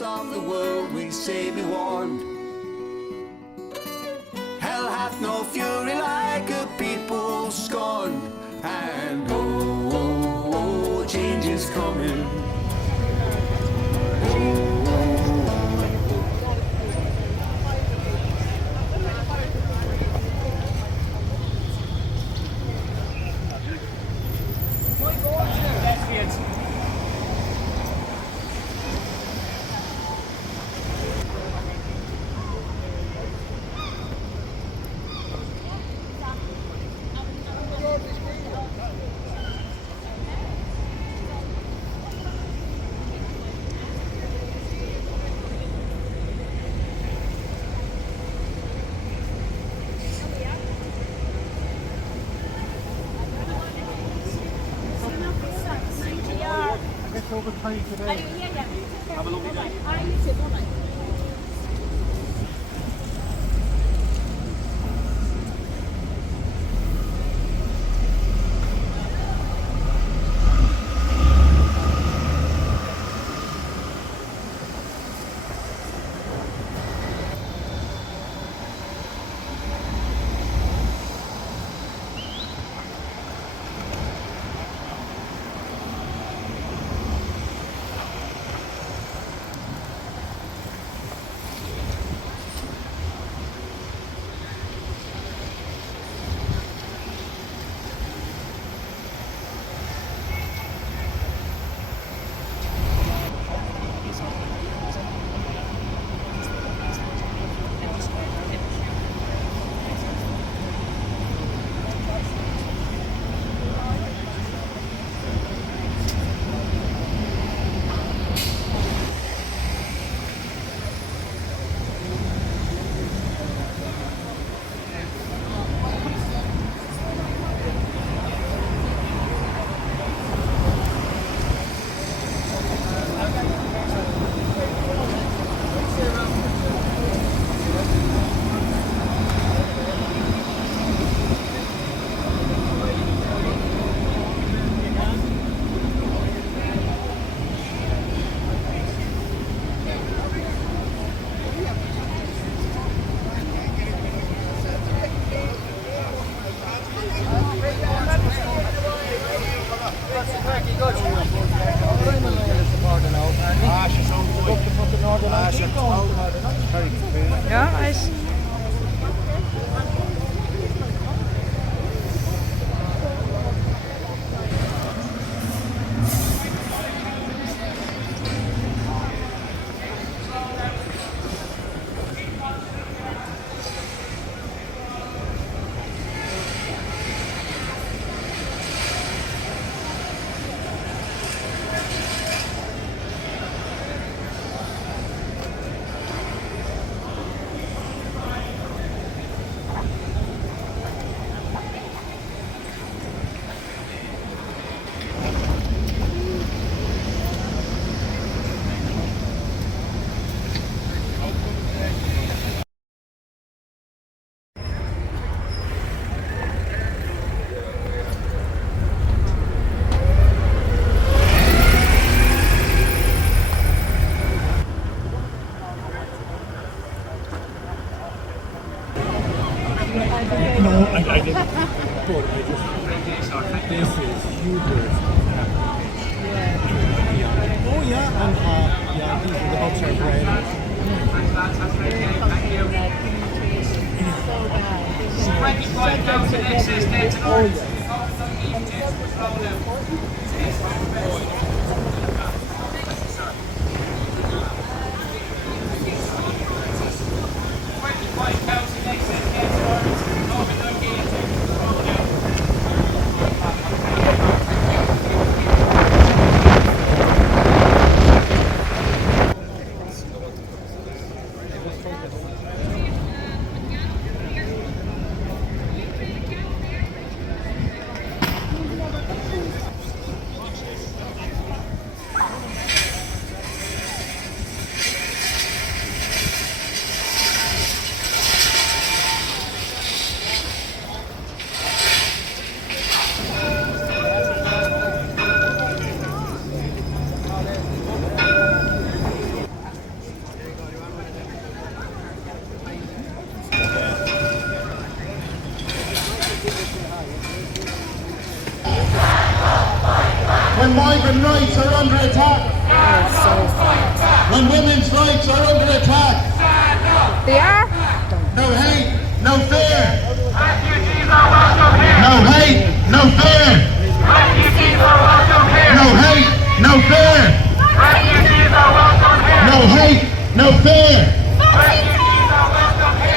rulers of the world, we say be warned. Hell hath no fury like a people scorned. And oh, oh, oh, change is coming. Over to you today. Have a lovely day. Ja, hij is... No, I didn't. But this is super. Oh yeah, and yeah, these are the hubs are great. Right down to access there tonight. When migrant rights are under attack. When women's rights are under attack. They are? No hate, no fear. No hate, no fear. No hate, no fear. No hate, no fear.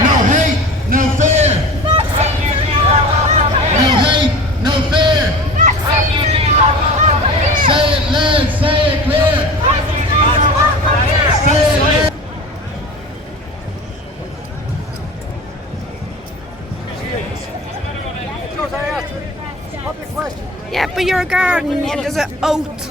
No hate, no fear. No hate, no fear. Say it loud, say it clear. Say it loud. Yeah, but you're a garden, there's an oat.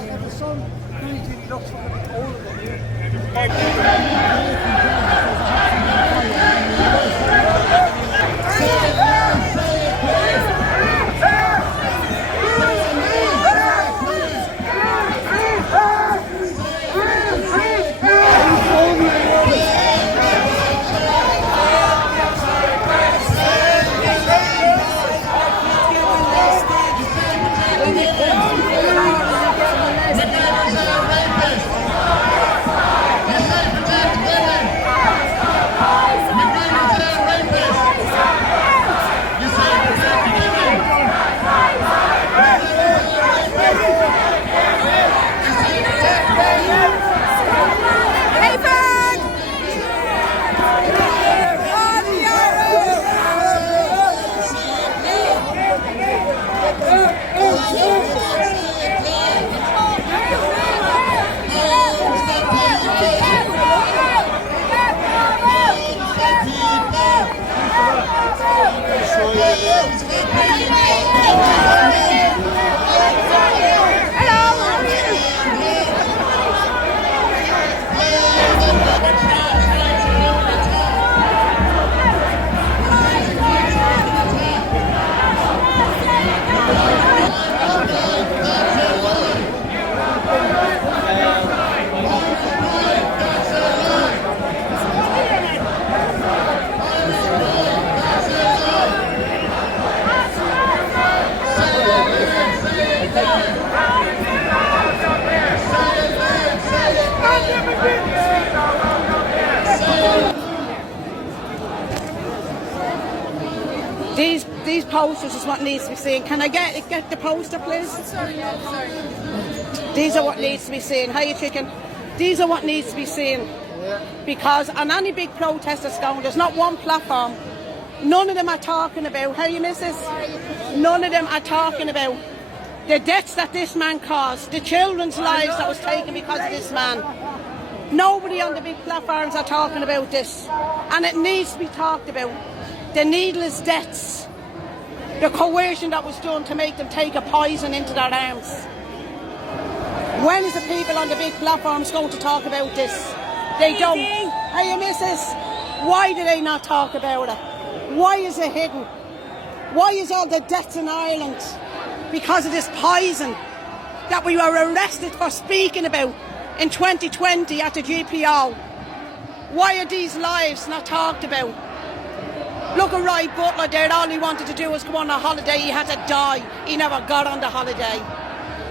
These posters is what needs to be seen. Can I get the poster, please? Sorry. These are what needs to be seen. Hiya, chicken. These are what needs to be seen. Because on any big protest that's going, there's not one platform. None of them are talking about, how you missus? None of them are talking about the deaths that this man caused, the children's lives that was taken because of this man. Nobody on the big platforms are talking about this. And it needs to be talked about. The needless deaths, the coercion that was done to make them take a poison into their arms. When is the people on the big platforms going to talk about this? They don't. Hey, missus, why do they not talk about it? Why is it hidden? Why is all the deaths in Ireland? Because of this poison that we were arrested for speaking about in 2020 at the GPO. Why are these lives not talked about? Look at Roy Butler there, all he wanted to do was go on a holiday, he had to die, he never got on the holiday.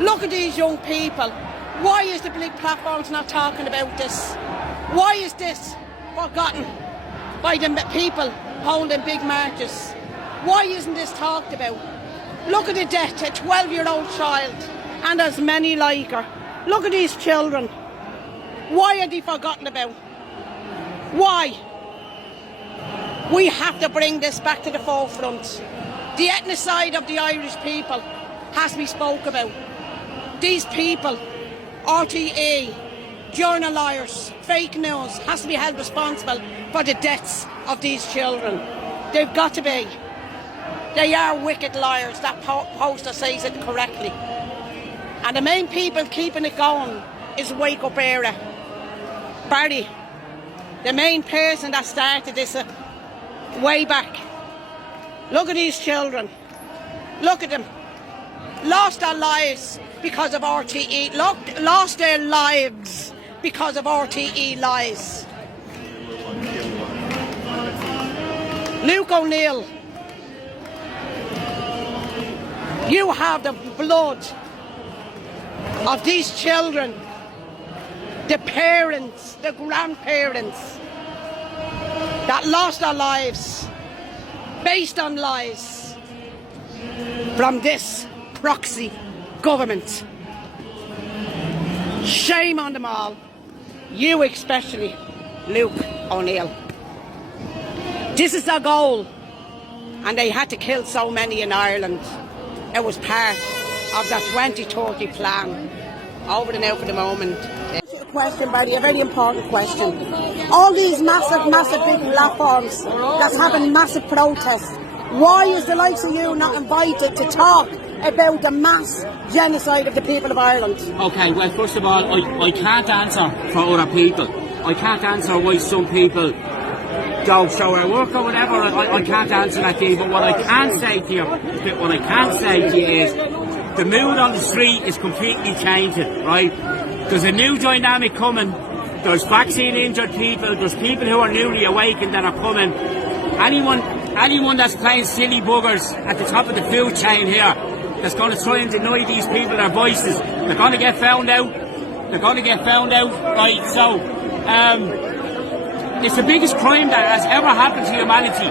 Look at these young people. Why is the big platforms not talking about this? Why is this forgotten by the people holding big marches? Why isn't this talked about? Look at the death, a 12-year-old child, and there's many like her. Look at these children. Why are they forgotten about? Why? We have to bring this back to the forefront. The ethnocide of the Irish people has to be spoke about. These people, RTE, journalists, fake news, has to be held responsible for the deaths of these children. They've got to be. They are wicked liars. That poster says it correctly. And the main people keeping it going is WakeUpéiRe. Barry, the main person that started this way back. Look at these children. Look at them. Lost their lives because of RTE. Lost their lives because of RTE lies. Luke O'Neill. You have the blood of these children, the parents, the grandparents that lost their lives based on lies from this proxy government. Shame on them all, you especially, Luke O'Neill. This is their goal, and they had to kill so many in Ireland. It was part of the 2030 plan. Over and out for the moment. A question, Barry, a very important question. All these massive big platforms that's having massive protests, why is the likes of you not invited to talk about the mass genocide of the people of Ireland? Okay, well, first of all, I can't answer for other people. I can't answer why some people go show their work or whatever. I can't answer that, Dave. But what I can say to you, is the mood on the street is completely changing, right? There's a new dynamic coming. There's vaccine injured people. There's people who are newly awakened that are coming. Anyone that's playing silly buggers at the top of the food chain here, that's going to try and deny these people their voices, they're going to get found out. Right? So, it's the biggest crime that has ever happened to humanity,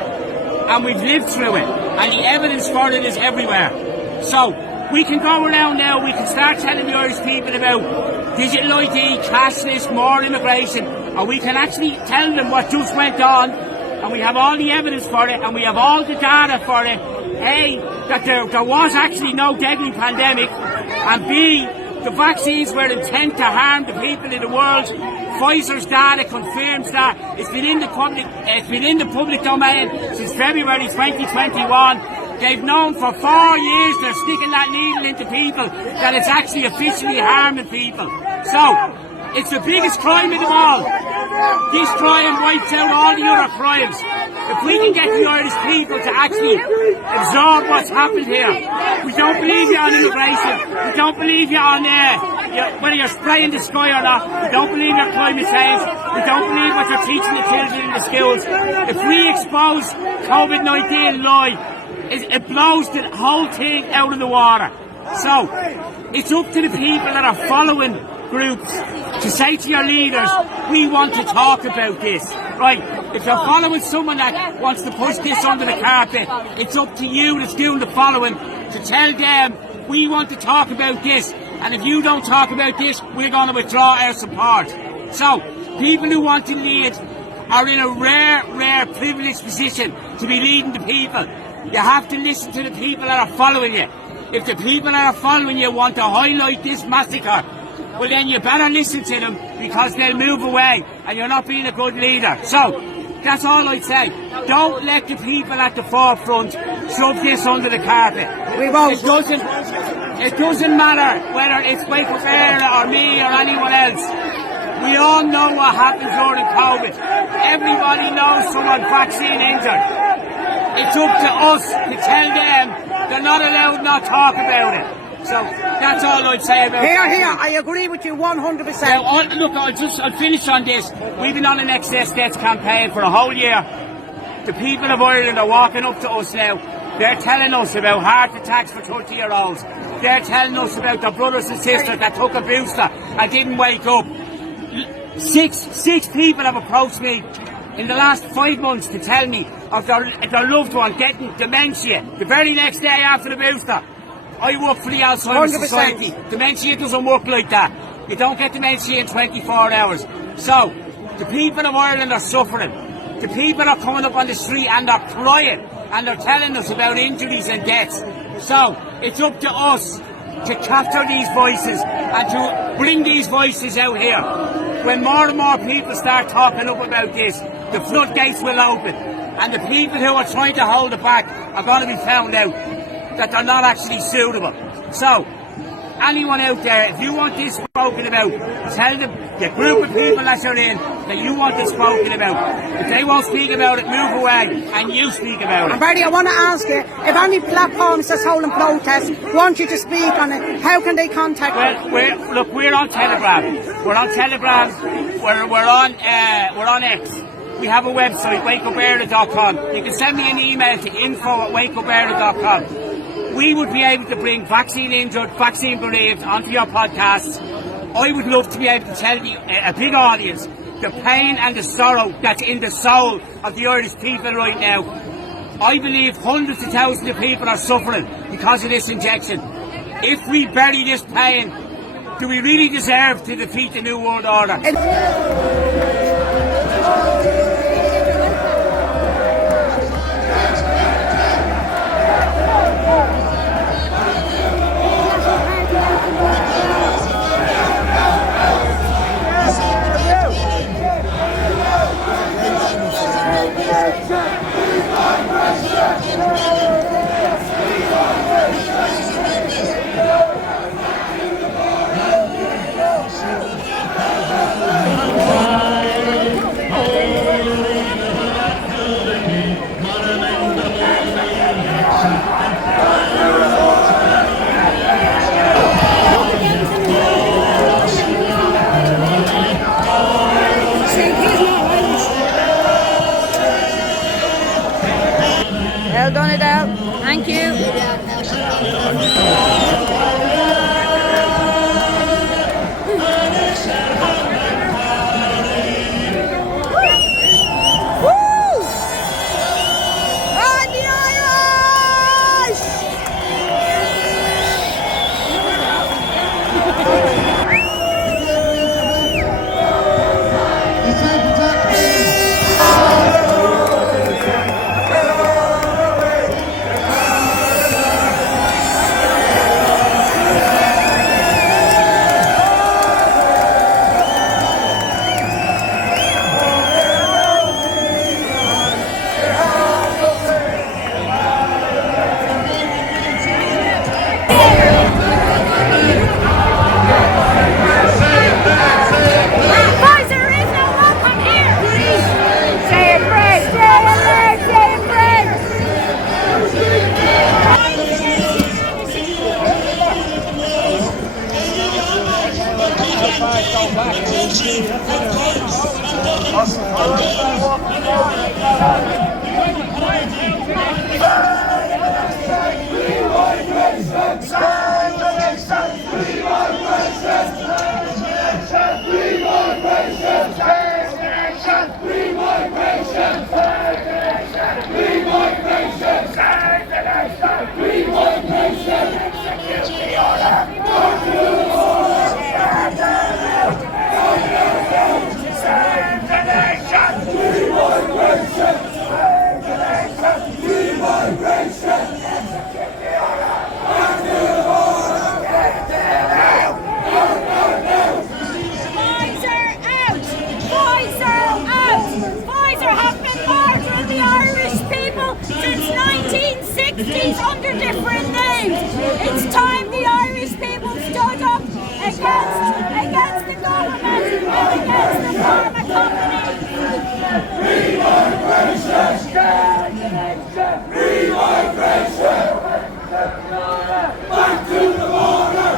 and we've lived through it, and the evidence for it is everywhere. So, we can go around now, we can start telling the Irish people about digital ID, cashless, more immigration, or we can actually tell them what just went on, and we have all the evidence for it, and we have all the data for it. A, that there was actually no deadly pandemic, and B, the vaccines were intent to harm the people in the world. Pfizer's data confirms that. It's been in the public domain since February 2021. They've known for 4 years they're sticking that needle into people, that it's actually officially harming people. So, it's the biggest crime of them all. This crime wipes out all the other crimes. If we can get the Irish people to actually absorb what's happened here, we don't believe you on immigration, we don't believe you on whether you're spraying the sky or not, we don't believe your climate change, we don't believe what you're teaching the children in the schools. If we expose COVID-19 lie, it blows the whole thing out of the water. So, it's up to the people that are following groups to say to your leaders, we want to talk about this. Right, if you're following someone that wants to push this under the carpet, it's up to you that's doing the following to tell them, we want to talk about this, and if you don't talk about this, we're going to withdraw our support. So, people who want to lead are in a rare privileged position to be leading the people. You have to listen to the people that are following you. If the people that are following you want to highlight this massacre, well then you better listen to them, because they'll move away and you're not being a good leader. So, that's all I'd say. Don't let the people at the forefront shove this under the carpet. We won't. It doesn't matter whether it's WakeUpéiRe or me or anyone else. We all know what happened during COVID. Everybody knows someone vaccine injured. It's up to us to tell them they're not allowed not talk about it. So that's all I'd say about Here, I agree with you 100%. Now, look, I'll finish on this. We've been on an excess deaths campaign for a whole year. The people of Ireland are walking up to us now. They're telling us about heart attacks for 30-year-olds. They're telling us about their brothers and sisters that took a booster and didn't wake up. Six people have approached me in the last 5 months to tell me of their loved one getting dementia the very next day after the booster. I work for the Alzheimer's 100%. Society. Dementia doesn't work like that. You don't get dementia in 24 hours. So, the people of Ireland are suffering. The people are coming up on the street and they're crying and they're telling us about injuries and deaths. So, it's up to us to capture these voices and to bring these voices out here. When more and more people start talking up about this, the floodgates will open, and the people who are trying to hold it back are going to be found out that they're not actually suitable. So, anyone out there, if you want this spoken about, tell them, the group of people that you're in, that you want this spoken about. If they won't speak about it, move away, and you speak about it. And Bertie, I want to ask you, if any platforms that's holding protests want you to speak on it, how can they contact you? Well, we're on Telegram. We're on Telegram. We're on X. We have a website, WakeUpéiRe.com. You can send me an email to info@WakeUpéiRe.com. we would be able to bring vaccine injured, vaccine bereaved onto your podcasts. I would love to be able to tell a big audience the pain and the sorrow that's in the soul of the Irish people right now. I believe hundreds of thousands of people are suffering because of this injection. If we bury this pain, do we really deserve to defeat the New World Order? Well done, Adele. Thank you. Under different names. It's time the Irish people stood up against the government and against the pharma companies. Free migration! Free migration! Back to the border!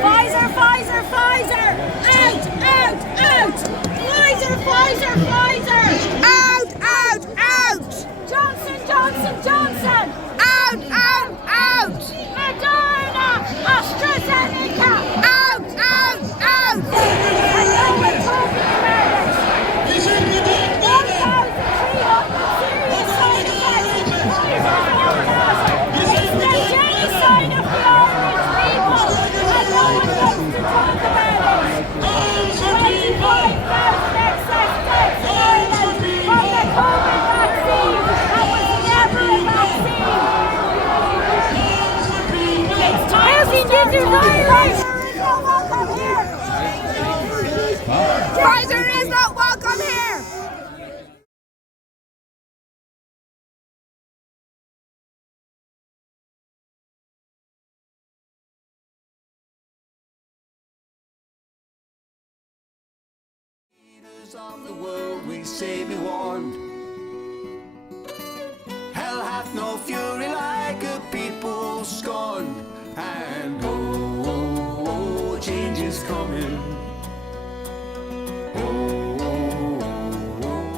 Pfizer! Pfizer! Pfizer! Out! Out! Out! Pfizer! Pfizer! Pfizer! Out! Out! Out! Johnson! Johnson! Johnson! Out! Out! Out! Moderna! AstraZeneca! Out! Out! Out! I know we're talking about it. 1,300 serious side effects. It's the genocide of the Irish people. And no one wants to talk about it. 25,000 excess deaths in Ireland from the COVID vaccine. That was never a vaccine. It's time to start Irish. Pfizer is not welcome here. Leaders of the world, we say be warned. Hell hath no fury like a people scorned. And oh, oh, oh, change is coming. Oh, oh, oh, oh.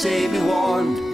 say be warned.